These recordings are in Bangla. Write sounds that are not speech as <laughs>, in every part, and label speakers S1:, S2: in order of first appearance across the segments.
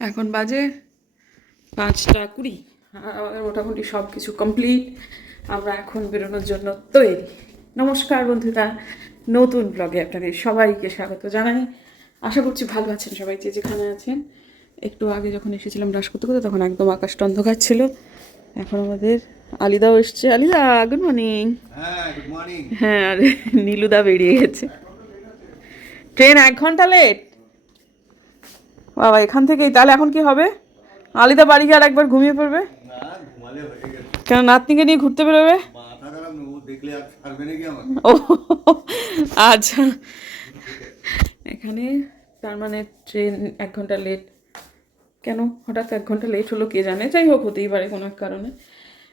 S1: এখন বাজে পাঁচটা কুড়ি। আমাদের মোটামুটি সব কিছু কমপ্লিট আমরা এখন বেরোনোর জন্য তৈরি। নমস্কার বন্ধুরা নতুন ব্লগে আপনাদের সবাইকে স্বাগত জানাই। আশা করছি ভালো আছেন সবাই যে যেখানে আছেন। একটু আগে যখন এসেছিলাম ব্রাশ করতে করতে তখন একদম আকাশটা অন্ধকার ছিল। এখন আমাদের আলিদাও এসছে। আলিদা গুড মর্নিং
S2: হ্যাঁ গুড মর্নিং
S1: হ্যাঁ আর নীলুদা বেরিয়ে গেছে। ট্রেন এক ঘণ্টা লেট বাবা, এখান থেকেই। তাহলে এখন কি হবে? আলিদা বাড়ি গিয়ে আর একবার ঘুমিয়ে পড়বে? কেন, নাতনিকে নিয়ে ঘুরতে বেরোবে?
S2: ও
S1: আচ্ছা। এখানে, তার মানে ট্রেন এক ঘণ্টা লেট কেন? হঠাৎ এক ঘণ্টা লেট হলো, কে জানে? যাই হোক, হতেই পারে কোনো এক কারণে।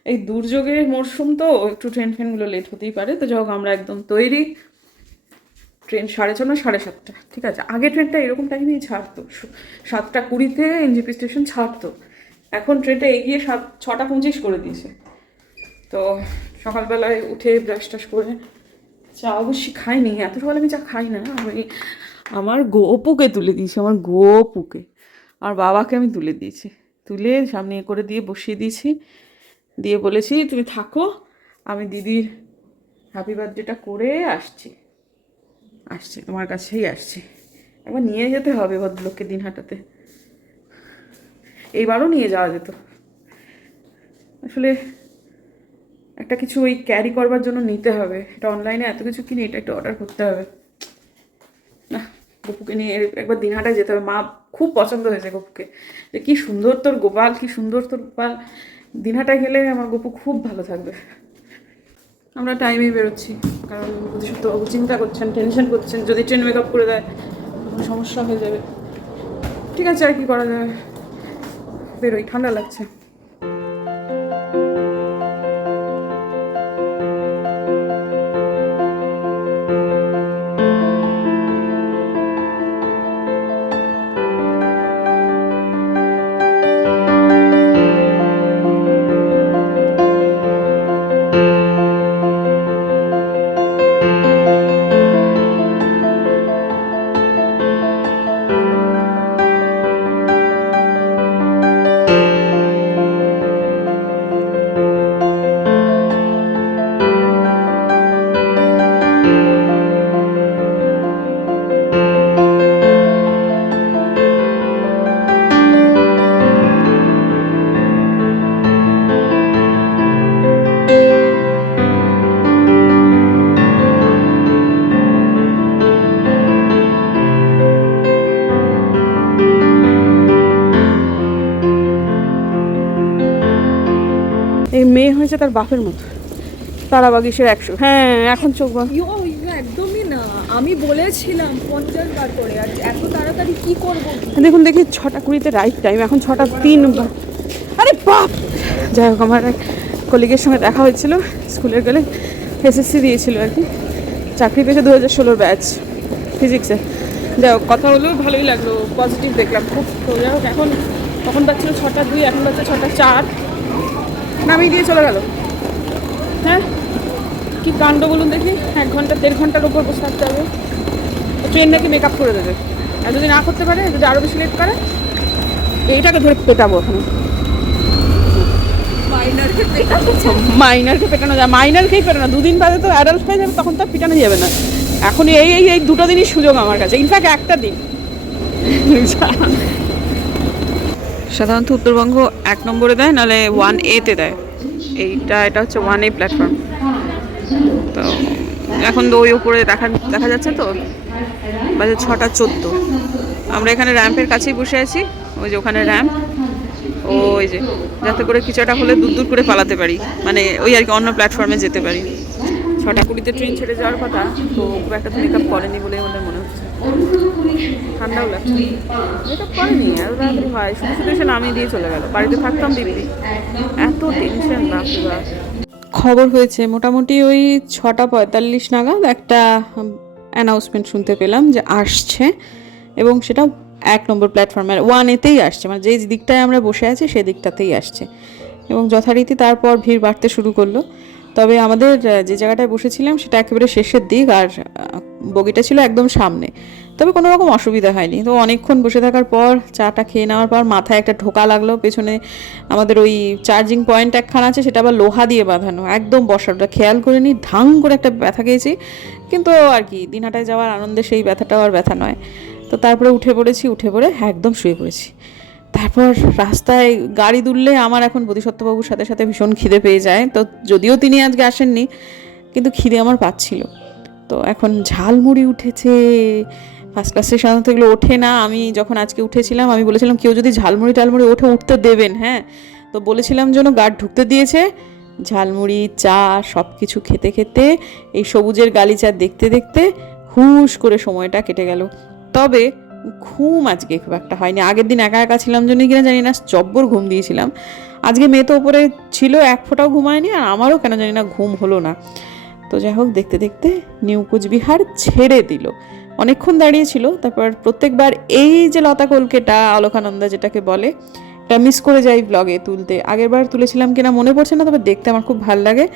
S1: এই দুর্যোগের মরশুম তো, একটু ট্রেন ফ্রেনগুলো লেট হতেই পারে। তো যাই হোক, আমরা একদম তৈরি। ট্রেন সাড়ে ছ না সাড়ে সাতটা, ঠিক আছে? আগে ট্রেনটা এরকম টাইমেই ছাড়তো সাতটা কুড়িতে এনজিপি স্টেশন ছাড়তো। এখন ট্রেনটা এগিয়ে সাত, ছটা পঁচিশ করে দিয়েছে। তো সকালবেলায় উঠে ব্রাশ টাশ করে চা অবশ্যই খাইনি। এত সকালে আমি চা খাই না, আমি, আমার গোপুকে তুলে দিয়েছি, আমার গোপুকে। আর বাবাকে আমি তুলে দিয়েছি। তুলে সামনে করে দিয়ে বসিয়ে দিয়েছি। দিয়ে বলেছি, তুমি থাকো, আমি দিদির হ্যাপি বার্থডেটা করে আসছি। আসছে, তোমার কাছেই আসছে। একবার নিয়ে যেতে হবে ভদ্রলোককে দিন হাঁটাতে এইবারও নিয়ে যাওয়া যেত। আসলে একটা কিছু ওই ক্যারি করবার জন্য নিতে হবে। এটা অনলাইনে এত কিছু কিনে এটা একটু অর্ডার করতে হবে। না, গপুকে নিয়ে একবার দিনহাটায় যেতে হবে। মা খুব পছন্দ হয়েছে গপুকে। যে কি সুন্দর তোর গোপাল, কি সুন্দর তোর গোপাল। দিনহাটায় গেলে আমার গপু খুব ভালো থাকবে। আমরা টাইমেই বেরোচ্ছি, কারণ বুদ্ধিসত্ত্ববাবু চিন্তা করছেন টেনশন করছেন, যদি ট্রেন মেক আপ করে দেয় সমস্যা হয়ে যাবে। ঠিক আছে, আর কি করা যাবে বেরোই, ঠান্ডা লাগছে। হয়েছে তার বাপের মতো। তারা বাগিসের একশো। হ্যাঁ এখন চোখ বাঁধ
S3: একদমই না। আমি বলেছিলাম পঞ্চাশ বার করে আর এত তাড়াতাড়ি কি করব?
S1: দেখুন দেখি ছটা কুড়িতে রাইট টাইম এখন ছটা তিন আরে বাপ! যাই হোক আমার এক কলিগের সঙ্গে দেখা হয়েছিল স্কুলের গেলে এসএসসি দিয়েছিল আর কি। চাকরি পেয়েছে দু হাজার ষোলোর ব্যাচ ফিজিক্সে যাই হোক কথা হলো ভালোই লাগল পজিটিভ দেখলাম। খুব তো যাই হোক এখন তখন বাচ্ছিল ছটা দুই এখন বাচ্চা ছটা চার। নামিয়ে দিয়ে চলে গেল। হ্যাঁ? কি কাণ্ড বলুন দেখি? এক ঘণ্টা দেড় ঘণ্টার উপর বসে থাকতে হবে। ট্রেন নাকি মেকআপ করে দেবে। আর যদি না করতে পারে যদি আরও বেশি লেট করে? এইটাকে ধরে পেটাবো ওখানে
S3: মাইনারকে
S1: পেটানো যায়? মাইনারকেই পেটানো। দুদিন বাদে তো অ্যাডাল্ট হয়ে যাবে তখন তো পেটানো যাবে না। এখন এই এই এই দুটো দিনই সুযোগ আমার কাছে। ইনফ্যাক্ট একটা দিন। <laughs> সাধারণত উত্তরবঙ্গ এক নম্বরে দেয়, নাহলে ওয়ান এতে দেয়। এইটা, এটা হচ্ছে ওয়ান এ প্ল্যাটফর্ম তো এখন তো ওই উপরে দেখা দেখা যাচ্ছে তো, বাজে ছটা চোদ্দ। আমরা এখানে র্যাম্পের কাছেই বসে আছি, ওই যে ওখানে র্যাম্প ওই যে, যাতে করে কিছুটা হলে দূর দূর করে পালাতে পারি। মানে ওই আর কি, অন্য প্ল্যাটফর্মে যেতে পারি। ছটা কুড়িতে ট্রেন ছেড়ে যাওয়ার কথা, তো খুব একটা মেকআপ করেনি বলে আমাদের মনে হচ্ছে। ঠান্ডাও লাগছে মেকআপ করেনি, এত তাড়াতাড়ি হয়। শুধু শুধু এসে নামিয়ে দিয়ে চলে গেল, বাড়িতে থাকতাম দিদি এত টেনশন বাপ। খবর হয়েছে, মোটামুটি ওই ছটা পঁয়তাল্লিশ নাগাদ একটা অ্যানাউন্সমেন্ট শুনতে পেলাম যে আসছে, এবং সেটা এক নম্বর প্ল্যাটফর্মের ওয়ান এতেই আসছে মানে যেই দিকটায় আমরা বসে আছি, সেই দিকটাতেই আসছে। এবং যথারীতি তারপর ভিড় বাড়তে শুরু করল। তবে আমাদের যে জায়গাটায় বসেছিলাম, সেটা একেবারে শেষের দিক, আর বগিটা ছিল একদম সামনে। তবে কোনো রকম অসুবিধা হয়নি। তো অনেকক্ষণ বসে থাকার পর চাটা খেয়ে নেওয়ার পর মাথায় একটা ঢোকা লাগল, পেছনে আমাদের ওই চার্জিং পয়েন্ট একখানা আছে, সেটা আবার লোহা দিয়ে বাঁধানো, একদম বসাটা খেয়াল করে নি ঢাং করে একটা ব্যথা খেয়েছি, কিন্তু আর কি, দিনহাটায় যাওয়ার আনন্দে সেই ব্যথাটাও আর ব্যথা নয়। তো তারপরে উঠে পড়েছি, উঠে পড়ে একদম শুয়ে পড়েছি। তারপর রাস্তায় গাড়ি দুললে আমার এখন বোধিসত্ত্ববাবুর সাথে সাথে ভীষণ খিদে পেয়ে যায়। তো যদিও তিনি আজকে আসেননি, কিন্তু খিদে আমার পাচ্ছিল। তো এখন ঝালমুড়ি উঠেছে ফার্স্ট ক্লাসে সাধারণত এগুলো ওঠে না। আমি যখন আজকে উঠেছিলাম, আমি বলেছিলাম, কেউ যদি ঝালমুড়ি টালমুড়ি ওঠে, উঠতে দেবেন। হ্যাঁ? তো বলেছিলাম যেন গার্ড ঢুকতে দিয়েছে। ঝালমুড়ি, চা সব কিছু খেতে খেতে, এই সবুজের গালিচা দেখতে দেখতে হুশ করে সময়টা কেটে গেল। তবে ঘুম আজকে খুব একটা হয়নি। আগের দিন একা একা ছিলাম জন্য কিনা জানি না চব্বর ঘুম দিয়েছিলাম। আজকে মেয়ে তো ওপরে ছিল, এক ফোঁটাও ঘুমায়নি, আর আমারও কেন জানি না ঘুম হলো না। তো যাই হোক, দেখতে দেখতে নিউ কুচবিহার ছেড়ে দিল। অনেকক্ষণ দাঁড়িয়েছিল তারপর প্রত্যেকবার এই যে লতা কলকেটা, আলোকানন্দা যেটাকে বলে, এটা মিস করে যাই ব্লগে তুলতে। আগের বার তুলেছিলাম কিনা মনে পড়ছে না, তবে দেখতে আমার খুব ভালো লাগে।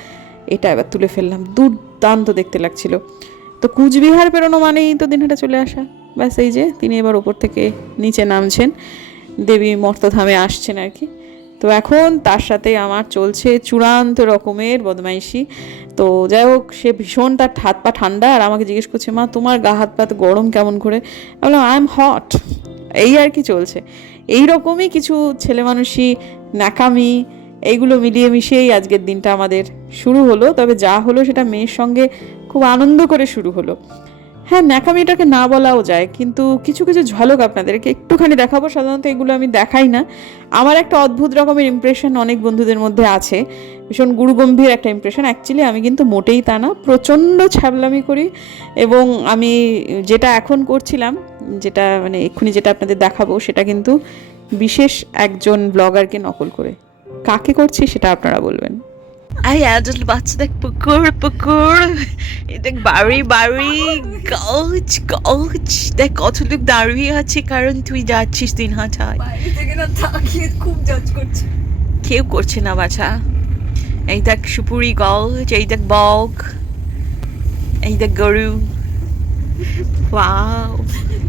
S1: এটা এবার তুলে ফেললাম। দুর্দান্ত দেখতে লাগছিল। তো কুচবিহার পেরোনো মানেই তো দিনহাটা চলে আসা। ব্যাস এই যে, তিনি এবার ওপর থেকে নিচে নামছেন। দেবী মর্তধামে আসছেন আর কি। তো এখন তার সাথে আমার চলছে চূড়ান্ত রকমের বদমাইশি। তো যাই হোক, সে ভীষণ তার হাত পা ঠান্ডা আর আমাকে জিজ্ঞেস করছে, মা, তোমার গা হাত পা গরম কেমন করে? বললাম, আই এম হট। এই আর কি চলছে। এই রকমই কিছু ছেলে মানুষই, ন্যাকামি, এইগুলো মিলিয়ে মিশিয়েই আজকের দিনটা আমাদের শুরু হলো। তবে যা হলো সেটা মেয়ের সঙ্গে খুব আনন্দ করে শুরু হলো। হ্যাঁ ন্যাকামি এটাকে না বলাও যায়, কিন্তু কিছু কিছু ঝলক আপনাদেরকে একটুখানি দেখাবো। সাধারণত এগুলো আমি দেখাই না। আমার একটা অদ্ভুত রকমের ইমপ্রেশন অনেক বন্ধুদের মধ্যে আছে। ভীষণ গুরুগম্ভীর একটা ইমপ্রেশন অ্যাকচুয়ালি আমি কিন্তু মোটেই তা না, প্রচণ্ড ছ্যাবলামি করি এবং আমি যেটা এখন করছিলাম, যেটা মানে এক্ষুনি যেটা আপনাদের দেখাবো, সেটা কিন্তু বিশেষ একজন ব্লগারকে নকল করে। কাকে করছি সেটা আপনারা বলবেন।
S4: আই আদল বাচ্চাদের পুকুর পুকুর। দেখ বাড়ি বাড়ি। গছ গছ। দেখ কত লোক দাঁড়িয়ে আছে কারণ তুই যাচ্ছিস দিন হাঁটায়
S3: বাইরে থেকে না তাকিয়ে খুব জাজ করছে।
S4: কেউ করছে না বাছা। এই দেখ সুপুরি গছ এই দেখ বক। এই দেখ গরু। <laughs> ওয়াও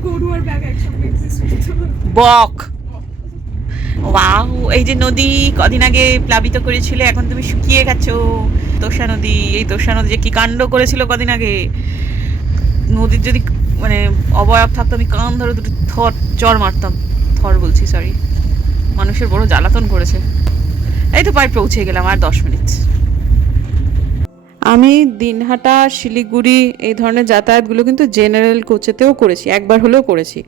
S3: গরু আর ব্যাগ একসঙ্গে
S4: বক। ওয়াও, এই যে নদী কদিন আগে প্লাবিত করেছিল, এখন তুমি শুকিয়ে গেছো। তোষা নদী, এই তোষা নদী যে কি কাণ্ড করেছিল কদিন আগে? নদীর যদি মানে অবয়ব থাকতো, আমি কান ধরে দুটো থর, চর মারতাম। থর বলছি সরি মানুষের বড় জ্বালাতন করেছে। এই তো প্রায় পৌঁছে গেলাম, আর দশ মিনিট।
S1: আমি দিনহাটা, শিলিগুড়ি, এই ধরনের যাতায়াতগুলো কিন্তু জেনারেল কোচেতেও করেছি, একবার হলেও করেছি।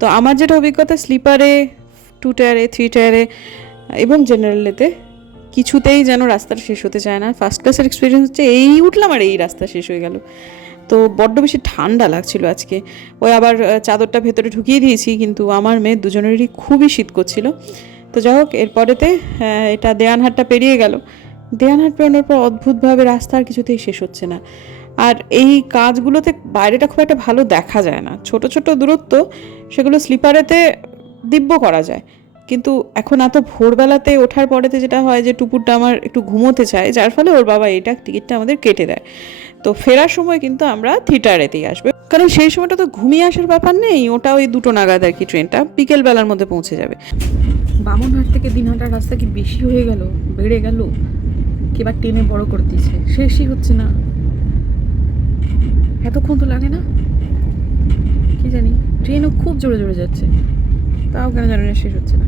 S1: তো আমার যেটা অভিজ্ঞতা স্লিপারে টু টায়ারে থ্রি টায়ারে এবং জেনারেলেতে কিছুতেই যেন রাস্তাটা শেষ হতে চায় না। ফার্স্ট ক্লাসের এক্সপিরিয়েন্স হচ্ছে এই উঠলাম আর এই রাস্তা শেষ হয়ে গেল। তো বড্ড বেশি ঠান্ডা লাগছিল আজকে। ওই আবার চাদরটা ভেতরে ঢুকিয়ে দিয়েছি, কিন্তু আমার মেয়ে দুজনেরই খুবই শীত করছিল। তো যাই হোক, এরপরেতে এটা দেয়ানহাটটা পেরিয়ে গেল। দেয়ানহাট পেরোনোর পর অদ্ভুতভাবে রাস্তা আর কিছুতেই শেষ হচ্ছে না। আর এই কাজগুলোতে বাইরেটা খুব একটা ভালো দেখা যায় না। ছোট ছোট দূরত্ব, সেগুলো স্লিপারেতে দিব্য করা যায়। কিন্তু এখন এত ভোরবেলাতে ওঠার পরেতে যেটা হয় যে টুপুরটা আমার একটু ঘুমোতে চায়, যার ফলে ওর বাবা এটা টিকিটটা আমাদের কেটে দেয়। তো ফেরার সময় কিন্তু আমরা থিয়েটারেতেই আসবে। কারণ সেই সময়টা তো ঘুমিয়ে আসার ব্যাপার নেই, ওটা ওই দুটো নাগাদ আর কি ট্রেনটা, বিকেলবেলার মধ্যে পৌঁছে যাবে।
S3: বামনহাট থেকে দিনহাটার রাস্তা কি বেশি হয়ে গেল, বেড়ে গেল? কি বা টেনে বড় করে দিয়েছে? শেষই হচ্ছে না। এতক্ষণ তো লাগে না? কি জানি, ট্রেনও খুব জোরে জোরে যাচ্ছে। তাও কেন জানি না, শেষ হচ্ছে না।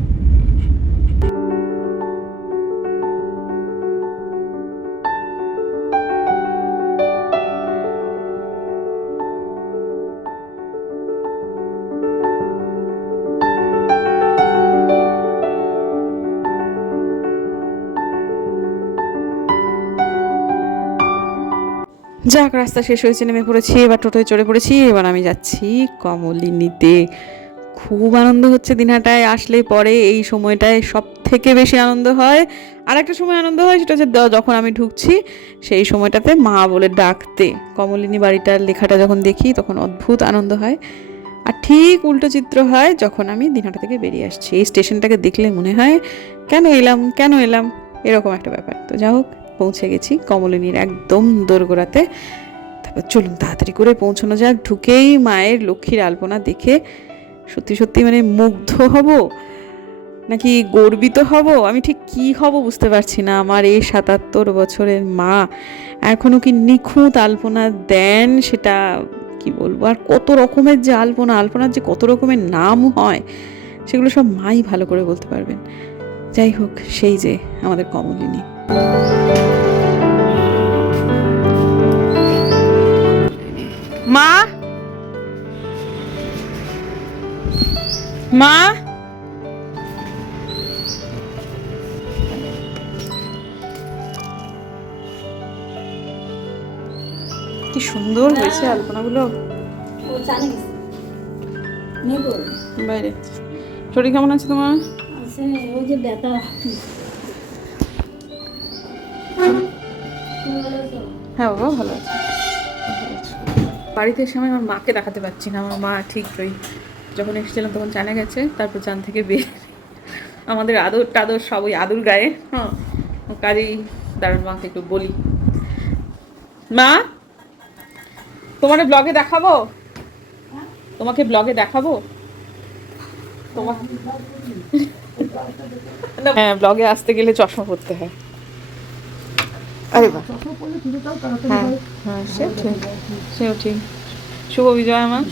S1: যাক, রাস্তা শেষ হয়েছে, নেমে পড়েছি, এবার টোটোয় চড়ে পড়েছি, এবার আমি যাচ্ছি কমলিনীতে। খুব আনন্দ হচ্ছে দিনহাটায়, আসলে পরে এই সময়টায় সব থেকে বেশি আনন্দ হয়। আর একটা সময় আনন্দ হয়, সেটা হচ্ছে যখন আমি ঢুকছি, সেই সময়টাতে মা বলে ডাকতে। কমলিনী বাড়িটার লেখাটা যখন দেখি, তখন অদ্ভুত আনন্দ হয়। আর ঠিক উল্টো চিত্র হয় যখন আমি দিনহাটা থেকে বেরিয়ে আসছি। এই স্টেশনটাকে দেখলে মনে হয়, কেন এলাম কেন এলাম? এরকম একটা ব্যাপার। তো যা হোক, পৌঁছে গেছি কমলিনীর একদম দোরগোড়াতে। তারপর চলুন তাড়াতাড়ি করে পৌঁছানো যাক। ঢুকেই মায়ের লক্ষ্মীর আলপনা দেখে সত্যি সত্যি মানে মুগ্ধ হব? নাকি গর্বিত হব? আমি ঠিক কি হব বুঝতে পারছি না। আমার এই সাতাত্তর বছরের মা এখনও কি নিখুঁত আলপনা দেন সেটা কি বলব? আর কত রকমের যে আলপনা, আলপনার যে কত রকমের নাম হয়, সেগুলো সব মাই ভালো করে বলতে পারবেন। যাই হোক, সেই যে আমাদের কমলিনী। মা? কি সুন্দর হয়েছে আলপনাগুলো। বাইরে। শরীর কেমন আছে তোমার?
S5: ওই যে ব্যথা?
S1: হ্যাঁ বাবা ভালো আছে। বাড়িতে এসে আমি আমার মাকে দেখাতে পারছি না আমার মা ঠিক ওই যখন এসেছিলাম তখন জানা গেছে তারপর চান থেকে বের। আমাদের আদর টাদর সব ওই আদুর গায়ে। হ্যাঁ কাজেই দাঁড়ান মাকে একটু বলি। মা তোমার ব্লগে দেখাবো? তোমাকে ব্লগে দেখাবো? তোমার হ্যাঁ ব্লগে আসতে গেলে চশমা পরতে হয়। আরে বাহ। হ্যাঁ হ্যাঁ সে ঠিক সেও ঠিক শুভ বিজয়া মা। আমার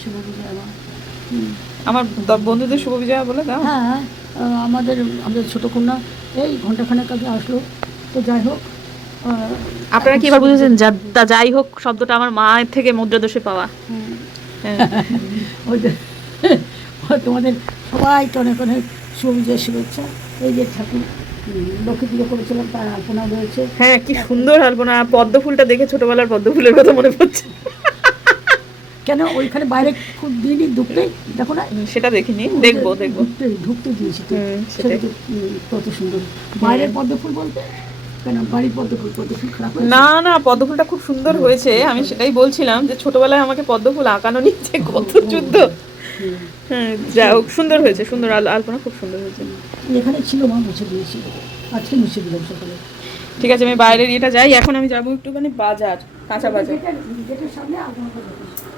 S1: দ- বন্ধুদের শুভ বিজয়া বলে দাও।
S5: হ্যাঁ আহ, আমাদের আমাদের ছোটো কন্যা এই ঘন্টাখানেক আগে আসলো। তো যাই হোক
S4: আপনারা কি এবার বুঝেছেন যা তা যাই হোক শব্দটা আমার মায়ের থেকে মুদ্রা দোষে পাওয়া। হ্যাঁ। <laughs>
S5: ওই তোমাদের সবাইকে অনেক অনেক শুভবিজয় শুভেচ্ছা। এই যে ঠাকুর লক্ষ্মী পুজো করেছিলাম তার আলপনা রয়েছে।
S4: হ্যাঁ কি সুন্দর আলপনা। পদ্ম ফুলটা দেখে ছোটবেলার পদ্ম ফুলের কথা মনে পড়ছে।
S5: কেন ওইখানে বাইরে খুব দিনই ঢুকতেই দেখো না?
S4: সেটা দেখিনি। দেখব দেখব।
S5: ঢুকতে ঢুকতে দিয়েছি তো। সেটা কত সুন্দর। বাইরের পদ্ম ফুল বলতে?
S4: না না পদ্ম ফুলটা খুব সুন্দর হয়েছে। আমি সেটাই বলছিলাম যে ছোটবেলায় আমাকে পদ্ম ফুল আঁকানো নিচ্ছে কত যুদ্ধ। হ্যাঁ যা হোক সুন্দর হয়েছে সুন্দর আল- আলপনা খুব সুন্দর হয়েছে।
S5: এখানে ছিল মা মুছে দিয়েছি। আজকে মুছে দিলাম সকালে।
S1: ঠিক আছে, আমি বাইরের ইয়েটা যাই। এখন আমি যাব একটুখানি বাজার, কাঁচা বাজার।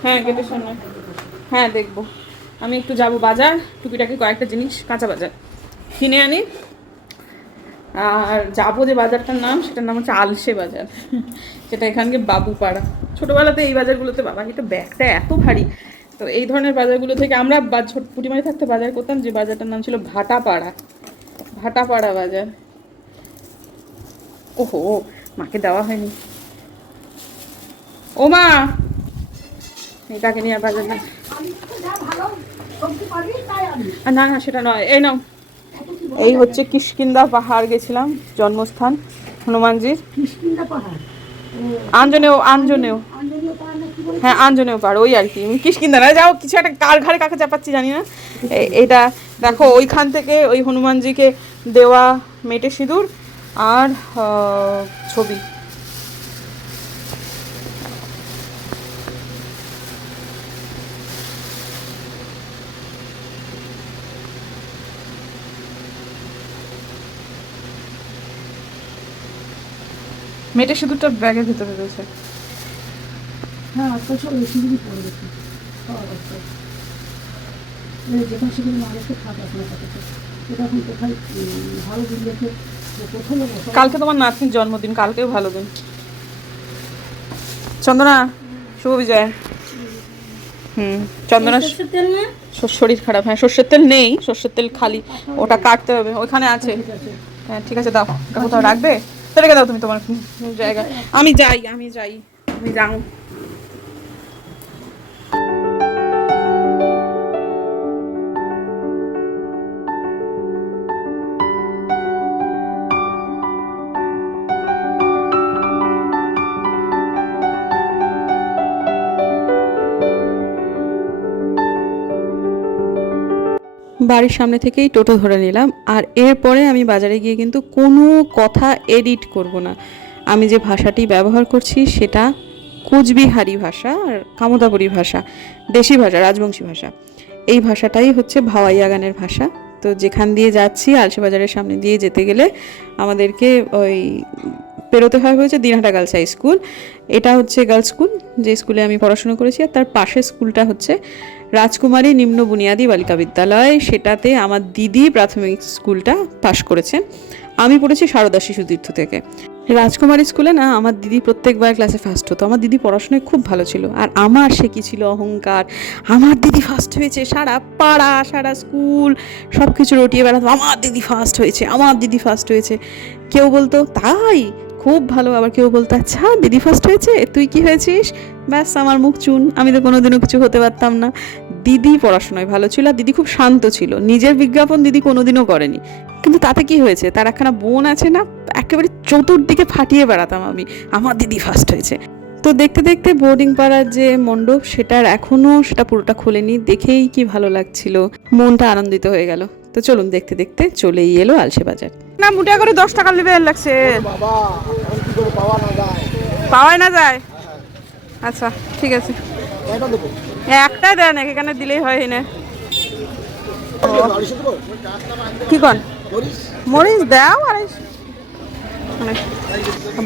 S1: হ্যাঁ গেটের সামনে। হ্যাঁ দেখব। আমি একটু যাব বাজার, টুকিটাকি কয়েকটা জিনিস, কাঁচা বাজার। কিনে আনি। আর যাব যে বাজারটার নাম, সেটার নাম হচ্ছে আলসে বাজার। সেটা এখানকে বাবুপাড়া। ছোটোবেলাতে এই বাজারগুলোতে বাবা কিন্তু ব্যাগটা এত ভারী। তো এই ধরনের বাজারগুলো থেকে আমরা পুটিমারি থাকতে বাজার করতাম, যে বাজারটার নাম ছিল ভাটাপাড়া। ভাটাপাড়া বাজার। ওহো মাকে দেওয়া হয়নি। ও মা এটাকে নিয়ে বাজার না। না না সেটা নয়। এই নাও। এই হচ্ছে কিষ্কিন্দা পাহাড় গেছিলাম জন্মস্থান হনুমানজির। আঞ্জনেও আঞ্জনেও। হ্যাঁ আঞ্জনেও পাহাড় ওই আর কি। কিষ্কিন্দা না যাও কিছু একটা কার ঘাড়ে কাকে চাপাচ্ছি জানি না। এটা দেখো ওইখান থেকে ওই হনুমানজিকে দেওয়া মেটে সিঁদুর আর ছবি। মেটে সিঁদুরটা ব্যাগের ভিতরে রয়েছে।
S5: হ্যাঁ আজকাল সব এসি দিবি পড়ে গেছে যেখানে সেখানে মানুষকে খাওয়া দাওয়া থাকে এটা এখন কোথায়? ভালো দিন দেখে
S1: কালকে তোমার নাতনির জন্মদিন কালকেও ভালো দিন। চন্দনা শুভ বিজয়। হুম চন্দনা শরীর খারাপ হ্যাঁ সর্ষের তেল নেই সর্ষের তেল খালি ওটা কাটতে হবে ওইখানে আছে। হ্যাঁ ঠিক আছে দাও কোথাও রাখবে? রেখে দাও তুমি তোমার জায়গা। আমি যাই আমি যাই আমি যাও। বাড়ির সামনে থেকেই টোটো ধরে নিলাম। আর এরপরে আমি বাজারে গিয়ে কিন্তু কোনো কথা এডিট করব না। আমি যে ভাষাটি ব্যবহার করছি সেটা কুচবিহারি ভাষা আর কামতাপুরী ভাষা, দেশি ভাষা, রাজবংশী ভাষা। এই ভাষাটাই হচ্ছে ভাওয়াইয়া গানের ভাষা। তো যেখান দিয়ে যাচ্ছি আলসে বাজারের সামনে দিয়ে যেতে গেলে আমাদেরকে ওই
S6: পেরোতে হয় হয়েছে দিনহাটা গার্লস হাই স্কুল। এটা হচ্ছে গার্লস স্কুল, যে স্কুলে আমি পড়াশুনো করেছি। আর তার পাশের স্কুলটা হচ্ছে রাজকুমারী নিম্ন বুনিয়াদী বালিকা বিদ্যালয়। সেটাতে আমার দিদি প্রাথমিক স্কুলটা পাশ করেছেন আমি পড়েছি সারদা শিশু তীর্থ থেকে। রাজকুমারী স্কুলে না, আমার দিদি প্রত্যেকবার ক্লাসে ফার্স্ট হতো। আমার দিদি পড়াশোনায় খুব ভালো ছিল। আর আমার সে কি ছিল? অহংকার। আমার দিদি ফার্স্ট হয়েছে। সারা পাড়া, সারা স্কুল সব কিছু রটিয়ে বেড়াতো। আমার দিদি ফার্স্ট হয়েছে। আমার দিদি ফার্স্ট হয়েছে। কেউ বলতো, তাই? খুব ভালো। আবার কেউ বলতো আচ্ছা দিদি ফার্স্ট হয়েছে? তুই কি হয়েছিস? ব্যাস, আমার মুখ চুন। আমি তো কোনোদিনও কিছু হতে পারতাম না। দিদি পড়াশোনায় ভালো ছিল আর দিদি খুব শান্ত ছিল। নিজের বিজ্ঞাপন দিদি কোনোদিনও করেনি। কিন্তু তাতে কি হয়েছে? তার একখানা বোন আছে না একেবারে চতুর্দিকে ফাটিয়ে বেড়াতাম আমি। আমার দিদি ফার্স্ট হয়েছে। তো দেখতে দেখতে বোর্ডিং পাড়ার যে মণ্ডপ সেটার এখনও সেটা পুরোটা খোলেনি। দেখেই কি ভালো লাগছিল। মনটা আনন্দিত হয়ে গেল। তো চলুন দেখতে দেখতে চলেই এলো আলসে বাজার।
S1: না মুটা করে দশ টাকা নেবে লাগছে। পাওয়াই না যায়? আচ্ছা ঠিক আছে। একটাই দেন এখানে দিলেই হয় এনে। কি কন? মরিচ দাও আরে মানে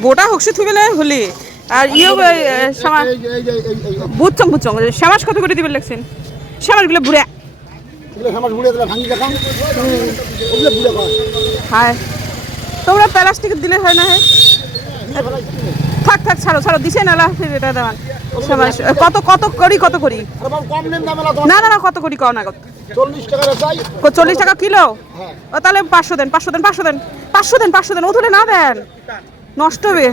S1: বোটা হকসি থুবেলে হলি। আর ইয়ে বুঝছম বুঝছম শ্যামাস কত করে দিবেন লাগছেন শ্যামাসগুলো বুড়ে। হায়। তোমরা প্লাস্টিক দিলে হয় না হে? থাক থাক ছাড়ো ছাড়ো দিছে না লা, এটা দেওয়ান। কত কত করি কত করি? না না না কত করি কও না চল্লিশ টাকা কিলো? ও তাহলে পাঁচশো দেন পাঁচশো দেন পাঁচশো দেন পাঁচশো দেন পাঁচশো দেন ওথলে না দেন। নষ্ট হবে।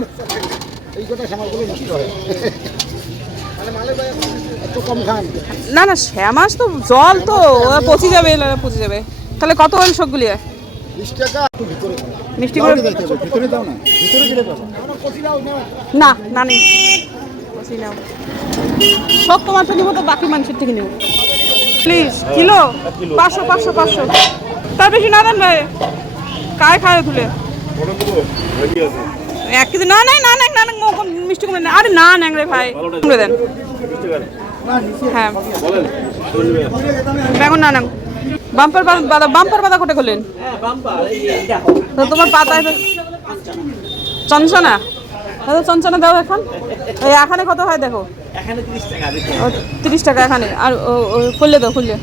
S1: না না শ্যামাস তো জল তো ও পচে যাবে পচে যাবে। তাহলে কত হল সবগুলি মিষ্টি করে না না নেই। সব তোমার নিবো তো বাকি মানুষের থেকে নেব। Please kilo? পাঁচশো পাঁচশো পাঁচশো। তার বেশি না দেন ভাই। কায় খায় তুলে এক কেজি না নাই না নাই না না মিষ্টি কমে না আরে না নেন রে ভাই। কমে দেন। হ্যাঁ। বেগুন না নেন বাম্পার বাদা বাম্পার বাদা কোটে তো তোমার পাতায় চঞ্চনা? দাদা, চঞ্চনা দাও এখন। এই এখানে কত হয় দেখো? তিরিশ টাকা এখানে। আর খুললে দাও, খুললে।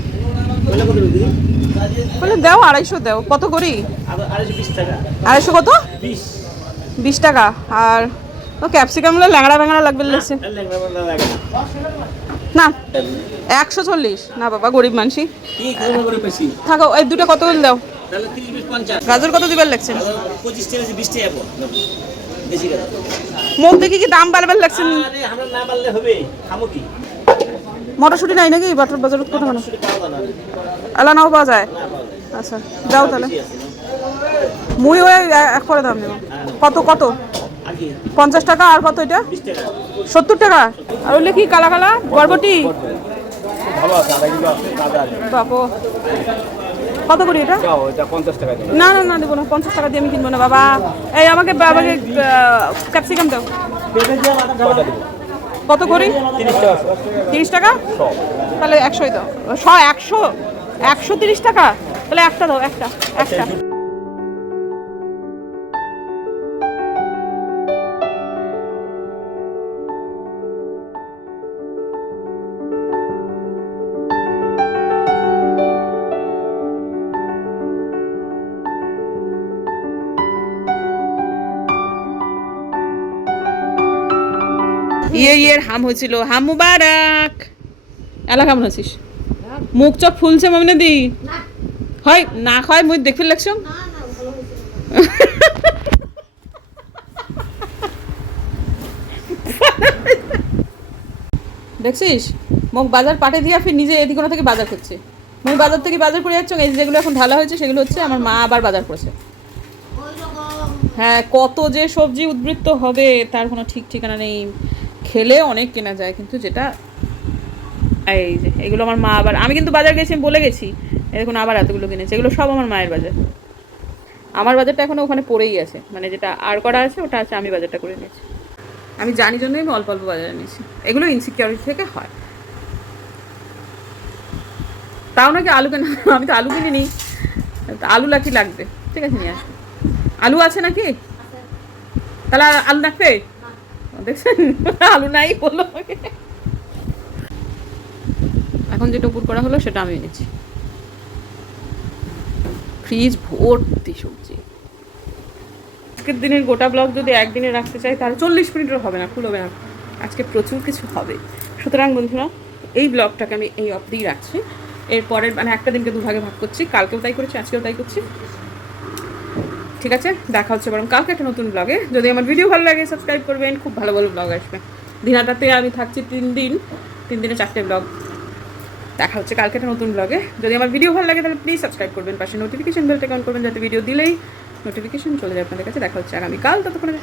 S1: খুললে দাও, আড়াইশো দাও। কত করি? আড়াইশো কত? বিশ টাকা। আর ও ক্যাপসিকামগুলো ল্যাংড়া ব্যাংড়া লাগবে লাগছে না, একশো চল্লিশ। না বাবা, গরিব মানুষই থাকো, এই দুটো কত দাও? গাজর কত দিবার লাগছে। মুখ দেখি কি দাম বাড়বার লাগছে? মটরশুটি নাই নাকি? বাটার বাজার কত মানে
S3: না।
S1: এলা নাও পাওয়া যায়। আচ্ছা যাও তাহলে। মুই ওই এক করে দাম নেব কত কত? পঞ্চাশ টাকা আর কত এটা? সত্তর টাকা। আর ওইলে কি, কালা কালা? বরবটি? কত করি এটা? না না না, দেবো না। পঞ্চাশ টাকা দিয়ে আমি কিনবো না, বাবা। এই, আমাকে আমাকে ক্যাপসিকাম দাও। কত করি? তিরিশ টাকা? তাহলে একশোই দাও। শ, একশো? একশো তিরিশ টাকা? তাহলে একটা দাও, একটা একটা। ইয়ে ইয়ের হাম হয়েছিল। হাম মুবারক। এলা কেমন আছিস? মুখ চোখ ফুলছে মামনে দি? হয় না হয় মুই দেখতে লাগছ? দেখছিস? মোক বাজার পাঠে দিয়া ফির নিজে এদিক কোনো থেকে বাজার করছে। মুই বাজার থেকে বাজার করে যাচ্ছ এই যেগুলো এখন ঢালা হয়েছে সেগুলো হচ্ছে আমার মা আবার বাজার করেছে। হ্যাঁ কত যে সবজি উদ্বৃত্ত হবে তার কোনো ঠিক ঠিকানা নেই। খেলে অনেক কেনা যায় কিন্তু যেটা এই যে এগুলো আমার মা আবার আমি কিন্তু বাজার গেছি বলে গেছি দেখুন আবার এতগুলো কিনেছে এগুলো সব আমার মায়ের বাজার। আমার বাজারটা এখনও ওখানে পড়েই আছে মানে যেটা আর করা আছে ওটা আছে আমি বাজারটা করে নিয়েছি। আমি জানি জন্যই আমি অল্প অল্প বাজারে নিয়েছি এগুলো ইনসিকিউরিটি থেকে হয়। তাও নাকি আলু কেনা আমি তো আলু কিনিনি তা আলু নাকি লাগবে ঠিক আছে নিয়ে আসব। আলু আছে নাকি? তাহলে আলু রাখবে দেখছেন? আলু নাই আমাকে। এখন যেটা উপর করা হলো, সেটা আমি এনেছি। ফ্রিজ ভর্তি সবজি। আজকের দিনের গোটা ব্লগ যদি একদিনে রাখতে চাই, তাহলে চল্লিশ মিনিটের হবে না ফুল হবে না। আজকে প্রচুর কিছু হবে। সুতরাং বন্ধুরা, এই ব্লগটাকে আমি এই অবধিই রাখছি। এর পরের মানে একটা দিনকে দুভাগে ভাগ করছি, কালকেও তাই করেছি, আজকেও তাই করছি। ঠিক আছে? দেখা হচ্ছে বরং কালকে একটা নতুন ব্লগে যদি আমার ভিডিও ভালো লাগে সাবস্ক্রাইব করবেন, খুব ভালো ভালো ব্লগ আসবে। দিনাটাতে আমি থাকছি তিন দিন, তিন দিনে চারটে ব্লগ দেখা হচ্ছে কালকে একটা নতুন ব্লগে যদি আমার ভিডিও ভালো লাগে, তাহলে প্লিজ সাবস্ক্রাইব করবেন। পাশে নোটিফিকেশন বেলটা অন করবেন, যাতে ভিডিও দিলেই নোটিফিকেশন চলে যায় আপনাদের কাছে। দেখা হচ্ছে আগামীকাল, ততক্ষণে।